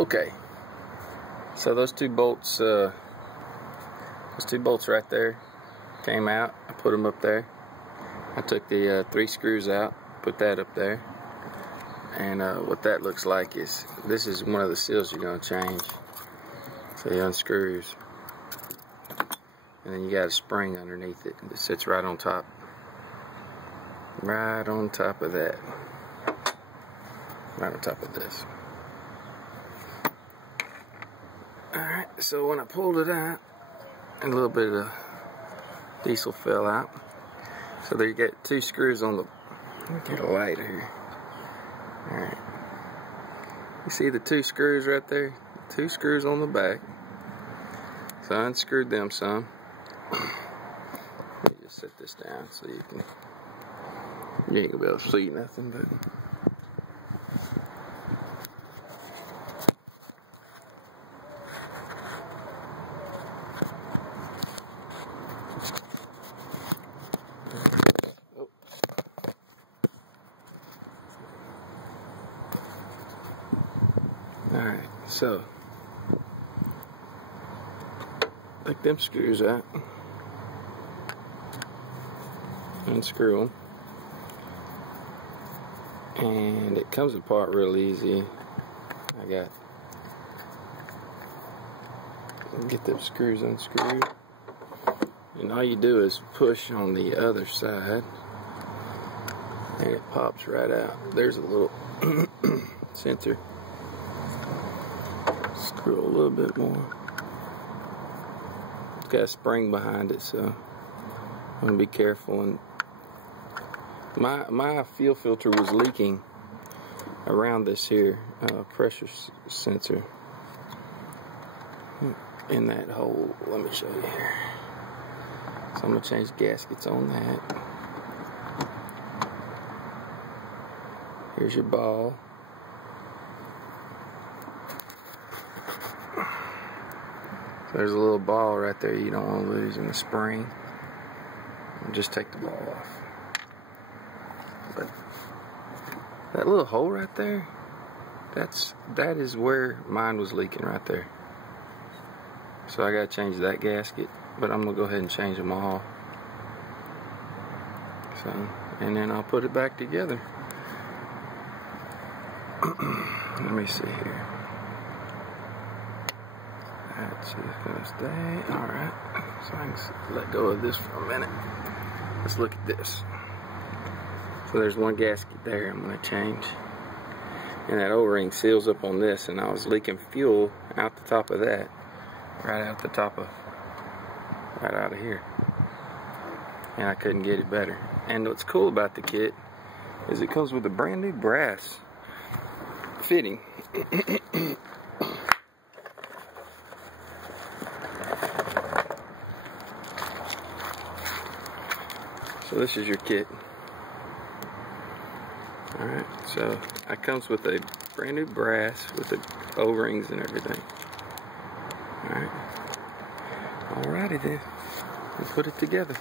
Okay, so those two bolts right there came out. I put them up there. I took the 3 screws out, put that up there, and what that looks like is this is one of the seals you're going to change. So you unscrews, and then you got a spring underneath it that sits right on top of that, right on top of this. Alright, so when I pulled it out, a little bit of diesel fell out. So there you get 2 screws on the, let me get a light here. Alright, you see the 2 screws right there? 2 screws on the back. So I unscrewed them some. Let me just set this down so you ain't gonna be able to see nothing, but alright, so take them screws out, unscrew them, and it comes apart real easy. Get them screws unscrewed, and all you do is push on the other side and it pops right out. There's a little sensor. Screw a little bit more. It's got a spring behind it, so I'm gonna be careful. And my fuel filter was leaking around this here pressure sensor in that hole. Let me show you here. So I'm gonna change gaskets on that. Here's your ball. There's a little ball right there you don't want to lose in the spring. And just take the ball off. But that little hole right there, that is where mine was leaking right there. So I gotta change that gasket, but I'm gonna go ahead and change them all. So, and then I'll put it back together. Let me see here. That's gonna stay. Alright, so I can let go of this for a minute. Let's look at this. So there's one gasket there I'm gonna change, and that O-ring seals up on this, and I was leaking fuel out the top of that, right out of here, and I couldn't get it better. And what's cool about the kit is it comes with a brand new brass fitting. So this is your kit. Alright, so it comes with a brand new brass with the O-rings and everything. Alright. Alrighty then. Let's put it together.